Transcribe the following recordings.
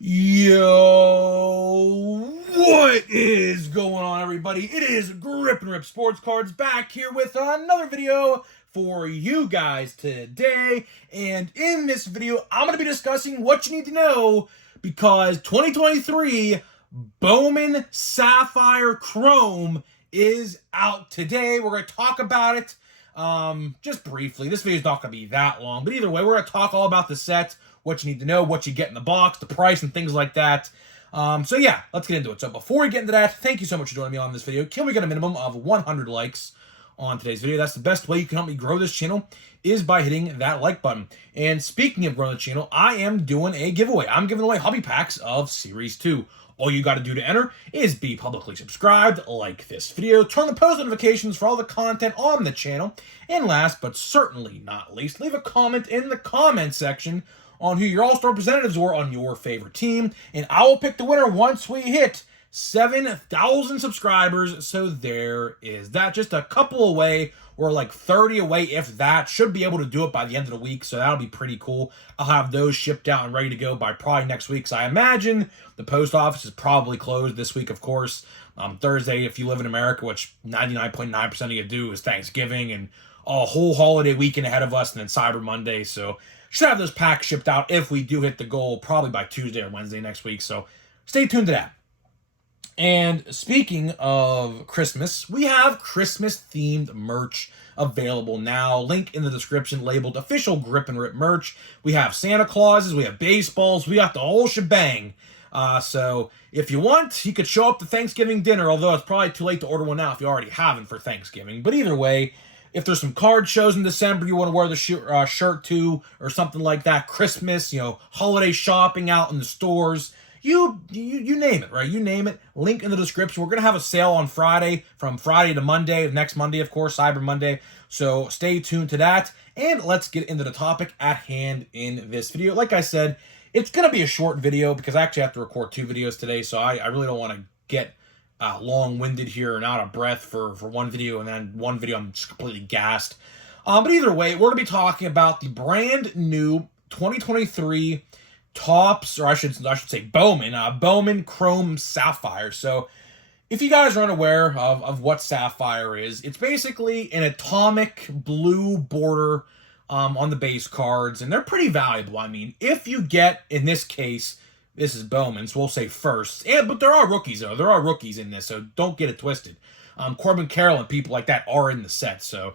Yo, what is going on, everybody? It is Grip and Rip Sports Cards back here with another video for you guys today. And in this video, I'm going to be discussing what you need to know because 2023 Bowman Sapphire Chrome is out today. We're going to talk about it just briefly. This video is not going to be that long, but either way, we're going to talk all about the set, what you need to know, what you get in the box, the price, and things like that. So yeah, let's get into it. So before we get into that, thank you so much for joining me on this video. Can we get a minimum of 100 likes on today's video? That's the best way you can help me grow this channel, is by hitting that like button. And speaking of growing the channel, I am doing a giveaway. I'm giving away hobby packs of Series 2. All you got to do to enter is be publicly subscribed, like this video, turn the post notifications for all the content on the channel, and last but certainly not least, leave a comment in the comment section on who your All-Star representatives were on your favorite team, and I will pick the winner once we hit 7,000 subscribers. So there is that. Just a couple away, or like 30 away, if that. Should be able to do it by the end of the week, so that'll be pretty cool. I'll have those shipped out and ready to go by probably next week. So I imagine the post office is probably closed this week, of course. Thursday, if you live in America, which 99.9% of you do, is Thanksgiving and a whole holiday weekend ahead of us, and then Cyber Monday. So should have those packs shipped out if we do hit the goal, probably by Tuesday or Wednesday next week. So stay tuned to that. And speaking of Christmas, we have Christmas-themed merch available now. Link in the description labeled Official Grip and Rip merch. We have Santa Clauses, we have baseballs, we got the whole shebang. So if you want, you could show up to Thanksgiving dinner, although it's probably too late to order one now if you already haven't for Thanksgiving. But either way, if there's some card shows in December you want to wear the shirt to, or something like that, Christmas, holiday shopping out in the stores, you name it, right? You name it. Link in the description. We're going to have a sale on Friday, from Friday to Monday, next Monday, of course, Cyber Monday. So stay tuned to that. And let's get into the topic at hand in this video. Like I said, it's going to be a short video because I actually have to record 2 videos today. So I really don't want to get long-winded here and out of breath for one video, and then one video I'm just completely gassed. But either way, we're going to be talking about the brand new 2023 Topps, or I should say Bowman Chrome Sapphire. So if you guys are unaware of what Sapphire is, it's basically an atomic blue border on the base cards, and they're pretty valuable. I mean, if you get, in this case, this is Bowman, so we'll say first. But there are rookies, though. There are rookies in this, so don't get it twisted. Corbin Carroll and people like that are in the set. So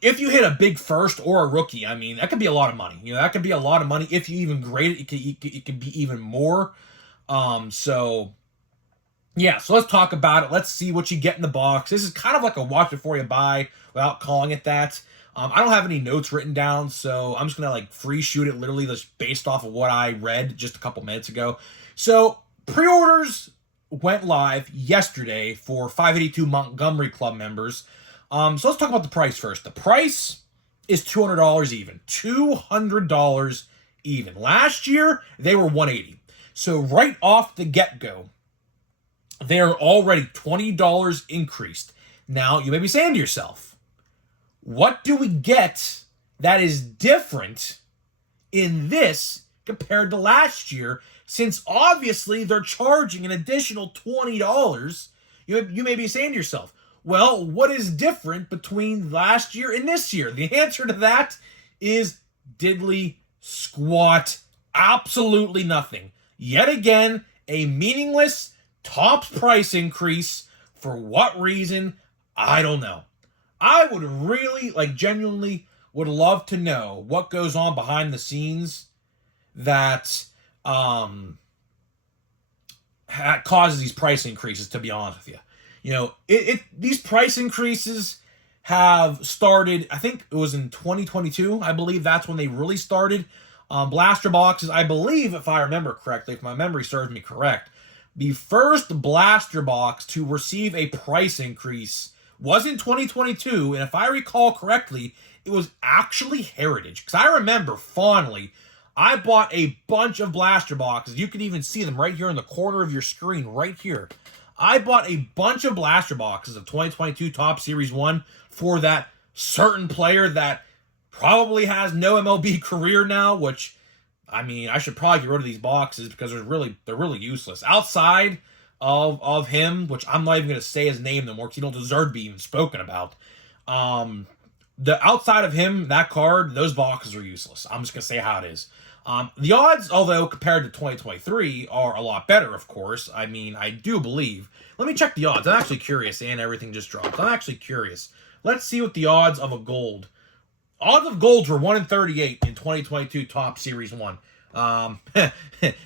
if you hit a big first or a rookie, I mean, that could be a lot of money. That could be a lot of money. If you even grade it, it could be even more. So yeah, so let's talk about it. Let's see what you get in the box. This is kind of like a watch before you buy, without calling it that. I don't have any notes written down, so I'm just going to free shoot it, literally just based off of what I read just a couple minutes ago. So pre-orders went live yesterday for 582 Montgomery Club members. So let's talk about the price first. The price is $200 even. $200 even. Last year, they were $180. So right off the get-go, they're already $20 increased. Now, you may be saying to yourself, what do we get that is different in this compared to last year, since obviously they're charging an additional $20? You may be saying to yourself, well, what is different between last year and this year? The answer to that is diddly squat. Absolutely nothing. Yet again, a meaningless Topps price increase. For what reason? I don't know. I would really, genuinely would love to know what goes on behind the scenes that causes these price increases, to be honest with you. These price increases have started, I think it was in 2022, I believe that's when they really started. Blaster boxes, I believe, if I remember correctly, if my memory serves me correct, the first blaster box to receive a price increase was in 2022, and if I recall correctly, it was actually Heritage. Because I remember fondly, I bought a bunch of blaster boxes. You can even see them right here in the corner of your screen, right here. I bought a bunch of blaster boxes of 2022 Topps Series 1 for that certain player that probably has no MLB career now, which I mean, I should probably get rid of these boxes because they're really useless. Outside of him, which I'm not even going to say his name no more because he don't deserve to be even spoken about. The outside of him, that card, those boxes are useless. I'm just going to say how it is. The odds, although compared to 2023, are a lot better, of course. I mean, I do believe. Let me check the odds. I'm actually curious, and everything just dropped. I'm actually curious. Let's see what the odds of a gold. Odds of golds were 1 in 38 in 2022 Top Series 1.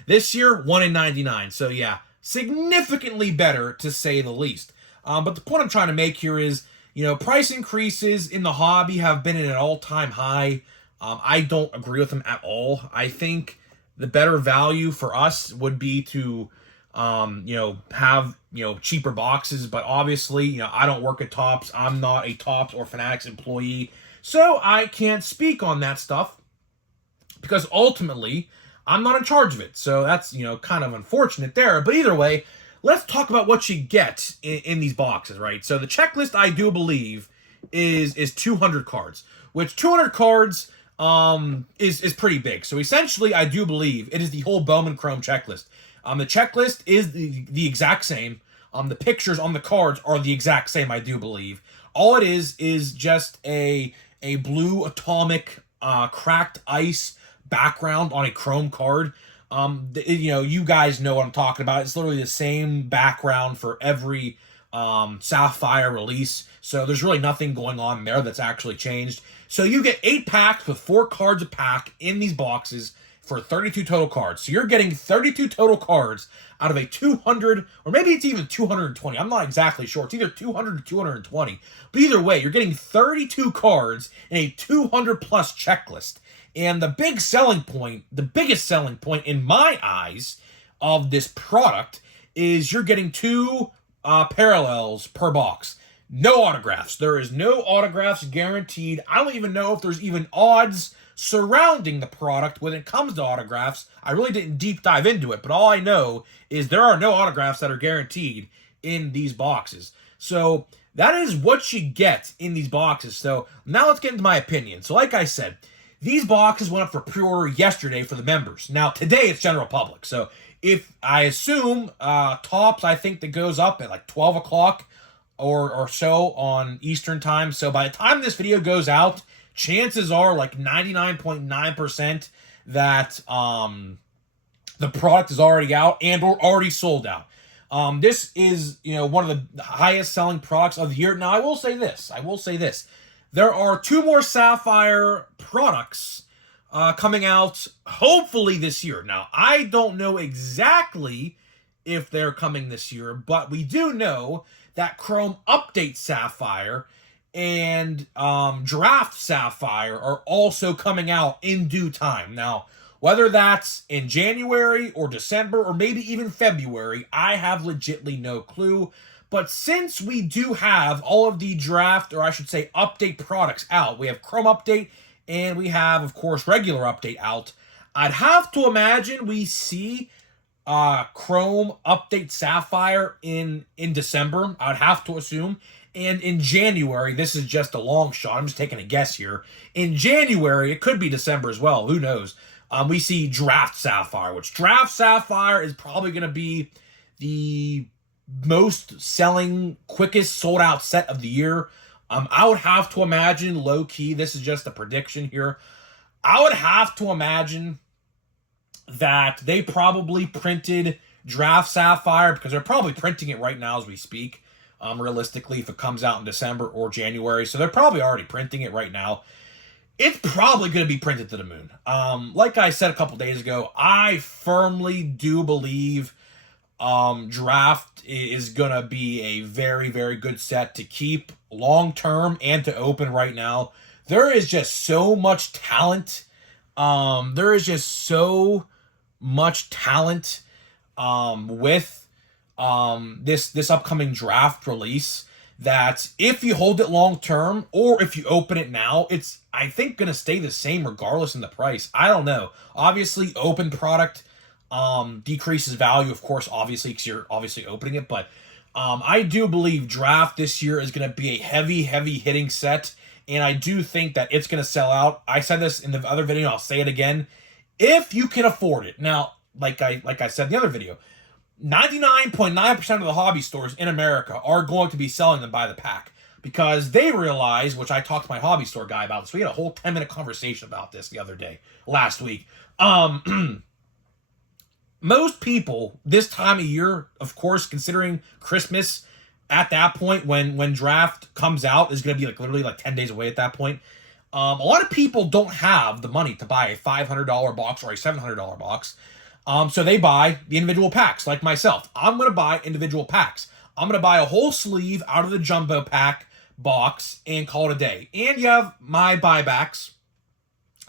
This year, 1 in 99. So, yeah, significantly better, to say the least. But the point I'm trying to make here is, price increases in the hobby have been at an all-time high. I don't agree with them at all. I think the better value for us would be to, have, cheaper boxes. But obviously, I don't work at Topps. I'm not a Topps or Fanatics employee. So I can't speak on that stuff because ultimately I'm not in charge of it. So that's, kind of unfortunate there. But either way, let's talk about what you get in these boxes, right? So the checklist, I do believe, is 200 cards, which 200 cards is pretty big. So essentially, I do believe it is the whole Bowman Chrome checklist. The checklist is the exact same. The pictures on the cards are the exact same, I do believe. All it is just a blue atomic cracked ice background on a chrome card. You guys know what I'm talking about. It's literally the same background for every Sapphire release. So there's really nothing going on there that's actually changed. So you get 8 packs with 4 cards a pack in these boxes for 32 total cards. So you're getting 32 total cards out of a 200, or maybe it's even 220. I'm not exactly sure. It's either 200 or 220. But either way, you're getting 32 cards in a 200 plus checklist. And the biggest selling point in my eyes of this product is you're getting 2 parallels per box. No autographs. There is no autographs guaranteed. I don't even know if there's even odds surrounding the product when it comes to autographs. I really didn't deep dive into it, but all I know is there are no autographs that are guaranteed in these boxes. So that is what you get in these boxes. So now let's get into my opinion. So like I said, these boxes went up for pre-order yesterday for the members. Now today it's general public. So if I assume Topps, I think that goes up at like 12 o'clock or so on Eastern time. So by the time this video goes out, chances are like 99.9% that the product is already out and or already sold out. This is, one of the highest selling products of the year. Now, I will say this. There are 2 more Sapphire products coming out hopefully this year. Now, I don't know exactly if they're coming this year, but we do know that Chrome Update Sapphire and Draft Sapphire are also coming out in due time. Now, whether that's in January or December or maybe even February, I have legitly no clue. But since we do have all of the draft, or I should say update products out, we have Chrome Update and we have, of course, regular update out, I'd have to imagine we see Chrome Update Sapphire in December. I'd have to assume. And in January, this is just a long shot. I'm just taking a guess here. In January, it could be December as well. Who knows? We see Draft Sapphire, which Draft Sapphire is probably going to be the most selling, quickest sold out set of the year. I would have to imagine, low key, this is just a prediction here. I would have to imagine that they probably printed Draft Sapphire because they're probably printing it right now as we speak. Realistically, if it comes out in December or January. So they're probably already printing it right now. It's probably going to be printed to the moon. Like I said a couple days ago, I firmly do believe Draft is going to be a very, very good set to keep long-term and to open right now. There is just so much talent. With this upcoming draft release that if you hold it long term or if you open it now, it's, I think, going to stay the same regardless in the price. I don't know. Obviously, open product decreases value, of course, obviously, because you're obviously opening it. But I do believe draft this year is going to be a heavy, heavy hitting set. And I do think that it's going to sell out. I said this in the other video, I'll say it again. if you can afford it. Now, like I said in the other video, 99.9% of the hobby stores in America are going to be selling them by the pack because they realize, which I talked to my hobby store guy about this. We had a whole 10-minute conversation about this the other day, last week. Most people this time of year, of course, considering Christmas at that point when draft comes out is going to be like literally like 10 days away at that point. A lot of people don't have the money to buy a $500 box or a $700 box. So they buy the individual packs, like myself. I'm going to buy individual packs. I'm going to buy a whole sleeve out of the jumbo pack box and call it a day. And you have my buybacks,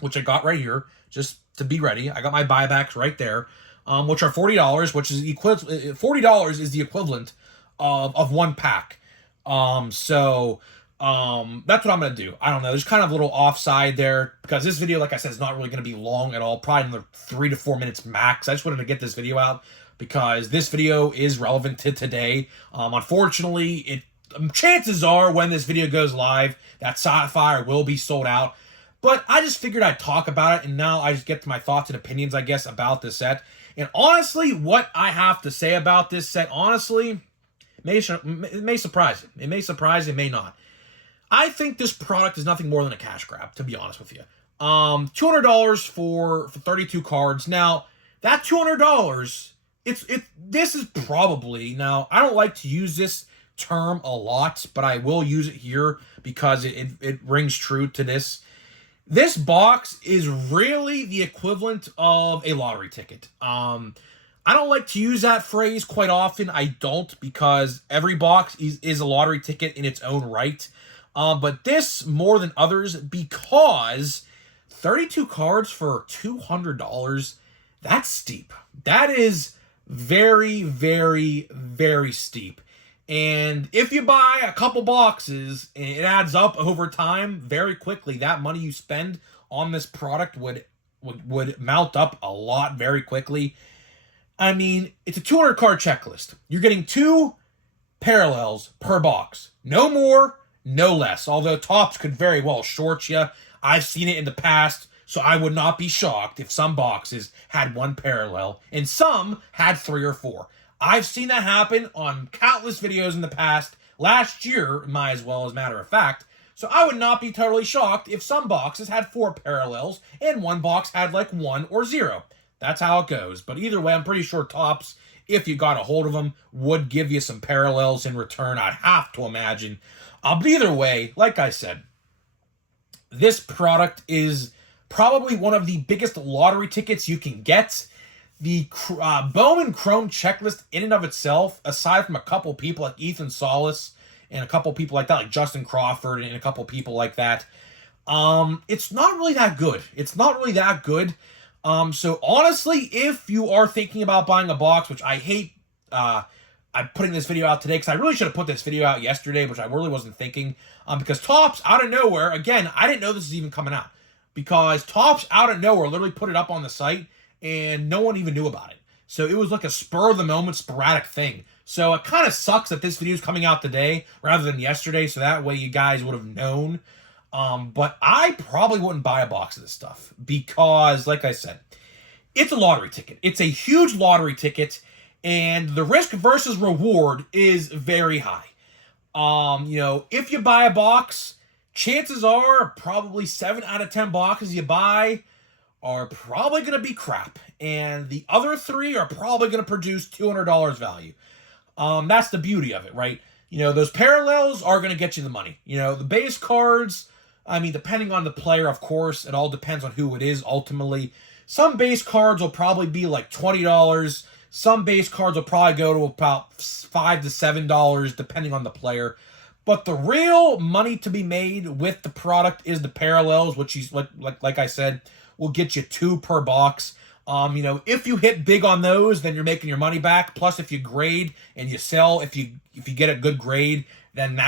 which I got right here, just to be ready. I got my buybacks right there, which are $40, which is $40 is the equivalent of one pack. That's what I'm going to do. I don't know. There's kind of a little offside there because this video, like I said, is not really going to be long at all. Probably another 3 to 4 minutes max. I just wanted to get this video out because this video is relevant to today. Unfortunately, chances are when this video goes live, that Sapphire will be sold out. But I just figured I'd talk about it, and now I just get to my thoughts and opinions, I guess, about this set. And honestly, what I have to say about this set, honestly, it may surprise you. It may surprise you, it may not. I think this product is nothing more than a cash grab, to be honest with you. $200 for 32 cards. Now, that $200, this is probably, now, I don't like to use this term a lot, but I will use it here because it rings true to this. This box is really the equivalent of a lottery ticket. I don't like to use that phrase quite often. I don't, because every box is a lottery ticket in its own right. But this more than others because 32 cards for $200, that's steep. That is very, very, very steep. And if you buy a couple boxes, it adds up over time very quickly. That money you spend on this product would mount up a lot very quickly. I mean, it's a 200 card checklist. You're getting 2 parallels per box. No more, no less. Although Topps could very well short you. I've seen it in the past, so I would not be shocked if some boxes had 1 parallel and some had 3 or 4. I've seen that happen on countless videos in the past. Last year, might as well, as a matter of fact. So I would not be totally shocked if some boxes had 4 parallels and one box had like 1 or 0. That's how it goes. But either way, I'm pretty sure Topps, if you got a hold of them, would give you some parallels in return. I'd have to imagine. But either way, like I said, this product is probably one of the biggest lottery tickets you can get. The Bowman Chrome checklist in and of itself, aside from a couple people like Ethan Solis and a couple people like that, like Justin Crawford and a couple people like that, it's not really that good. It's not really that good. So honestly, if you are thinking about buying a box, which I hate, I'm putting this video out today because I really should have put this video out yesterday, which I really wasn't thinking, because Topps out of nowhere, again, I didn't know this was even coming out, because Topps out of nowhere literally put it up on the site and no one even knew about it. So it was like a spur of the moment, sporadic thing. So it kind of sucks that this video is coming out today rather than yesterday, so that way you guys would have known. But I probably wouldn't buy a box of this stuff because, like I said, it's a lottery ticket. It's a huge lottery ticket, and the risk versus reward is very high. If you buy a box, chances are probably 7 out of 10 boxes you buy are probably going to be crap, and the other 3 are probably going to produce $200 value. That's the beauty of it, right? Those parallels are going to get you the money. The base cards, I mean, depending on the player, of course, it all depends on who it is ultimately. Some base cards will probably be like $20. Some base cards will probably go to about $5 to $7, depending on the player. But the real money to be made with the product is the parallels, which is, like I said, will get you 2 per box. If you hit big on those, then you're making your money back. Plus, if you grade and you sell, if you get a good grade, then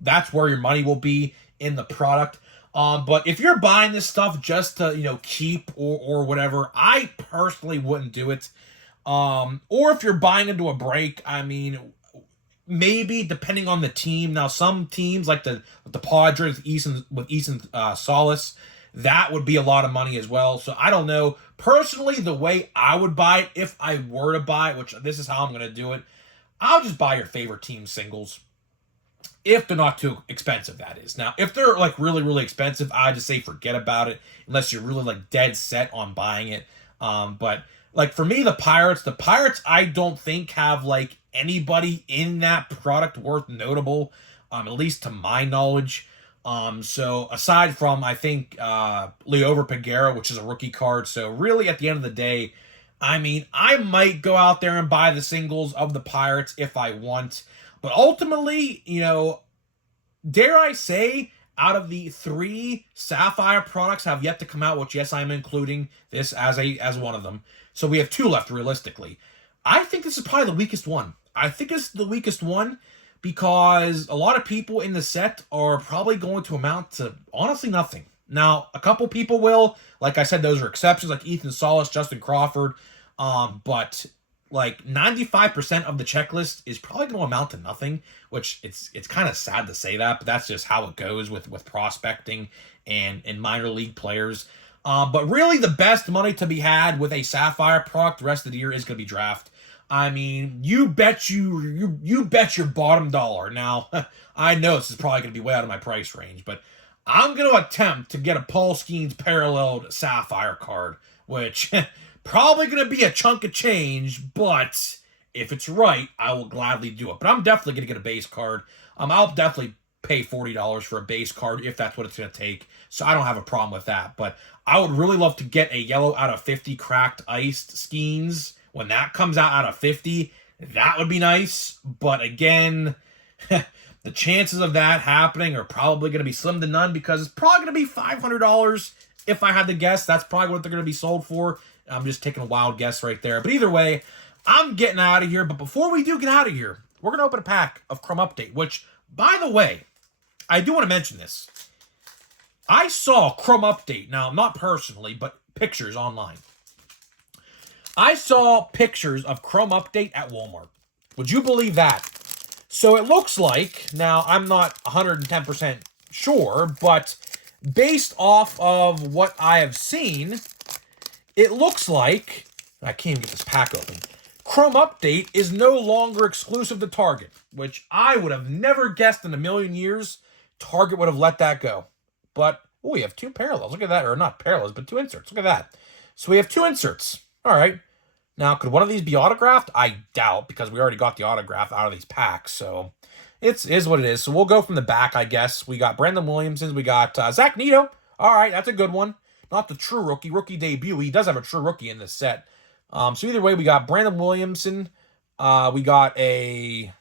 that's where your money will be in the product. But if you're buying this stuff just to keep or whatever, I personally wouldn't do it. Or if you're buying into a break, I mean, maybe depending on the team. Now, some teams like the Padres with Ethan Solis, that would be a lot of money as well. So I don't know. Personally, the way I would buy it, if I were to buy it, which this is how I'm going to do it, I'll just buy your favorite team singles. If they're not too expensive, that is. Now, if they're like really, really expensive, I just say forget about it unless you're really like dead set on buying it. But like for me, the Pirates, I don't think have like anybody in that product worth notable, at least to my knowledge. So aside from I think Liover Peguero, which is a rookie card. So really, at the end of the day, I mean, I might go out there and buy the singles of the Pirates if I want. But ultimately, you know, dare I say, out of the 3 Sapphire products have yet to come out, which yes, I'm including this as one of them. So we have 2 left realistically. I think this is probably the weakest one. I think it's the weakest one because a lot of people in the set are probably going to amount to honestly nothing. Now, a couple people will. Like I said, those are exceptions, like Ethan Salas, Justin Crawford. But like 95% of the checklist is probably going to amount to nothing, which it's kind of sad to say that, but that's just how it goes with prospecting and minor league players. But really the best money to be had with a Sapphire product the rest of the year is going to be draft. I mean, you bet your bottom dollar. Now, I know this is probably going to be way out of my price range, but I'm going to attempt to get a Paul Skeens paralleled Sapphire card, which probably going to be a chunk of change, but if it's right, I will gladly do it. But I'm definitely going to get a base card. I'll definitely pay $40 for a base card if that's what it's going to take, so I don't have a problem with that. But I would really love to get a yellow out of 50 cracked iced Skeens. When that comes out of 50, that would be nice. But again, the chances of that happening are probably going to be slim to none because it's probably going to be $500 if I had to guess. That's probably what they're going to be sold for. I'm just taking a wild guess right there. But either way, I'm getting out of here. But before we do get out of here, we're going to open a pack of Chrome Update, which, by the way, I do want to mention this. I saw Chrome Update, now not personally, but pictures online. I saw pictures of Chrome Update at Walmart. Would you believe that? So it looks like, now I'm not 110% sure, but based off of what I have seen, it looks like, I can't even get this pack open, Chrome Update is no longer exclusive to Target, which I would have never guessed in a million years Target would have let that go. But, oh, we have 2 parallels. Look at that. Or not parallels, but 2 inserts. Look at that. So we have 2 inserts. All right. Now, could one of these be autographed? I doubt, because we already got the autograph out of these packs. So it is what it is. So we'll go from the back, I guess. We got Brandon Williamson. We got Zach Neto. All right, that's a good one. Not the true rookie debut. He does have a true rookie in this set. So either way, we got Brandon Williamson. We got a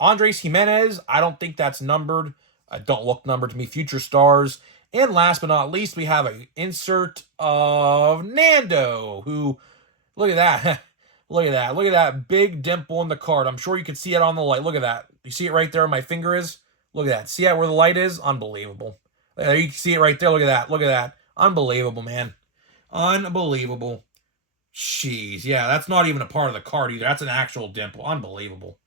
Andres Jimenez. I don't think that's numbered. Don't look numbered to me. Future Stars. And last but not least, we have an insert of Nando, who, look at that. Look at that. Look at that big dimple in the card. I'm sure you can see it on the light. Look at that. You see it right there where my finger is? Look at that. See that where the light is? Unbelievable. There, you can see it right there. Look at that. Look at that. Unbelievable, man. Unbelievable. Jeez. Yeah, that's not even a part of the card either. That's an actual dimple. Unbelievable.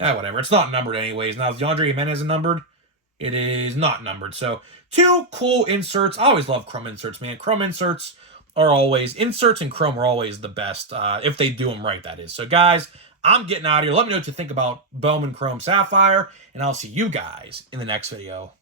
Yeah, whatever. It's not numbered anyways. Now, is DeAndre Jimenez numbered? It is not numbered. So, 2 cool inserts. I always love Chrome inserts, man. Chrome inserts are always, inserts and Chrome are always the best, if they do them right, that is. So, guys, I'm getting out of here. Let me know what you think about Bowman Chrome Sapphire, and I'll see you guys in the next video.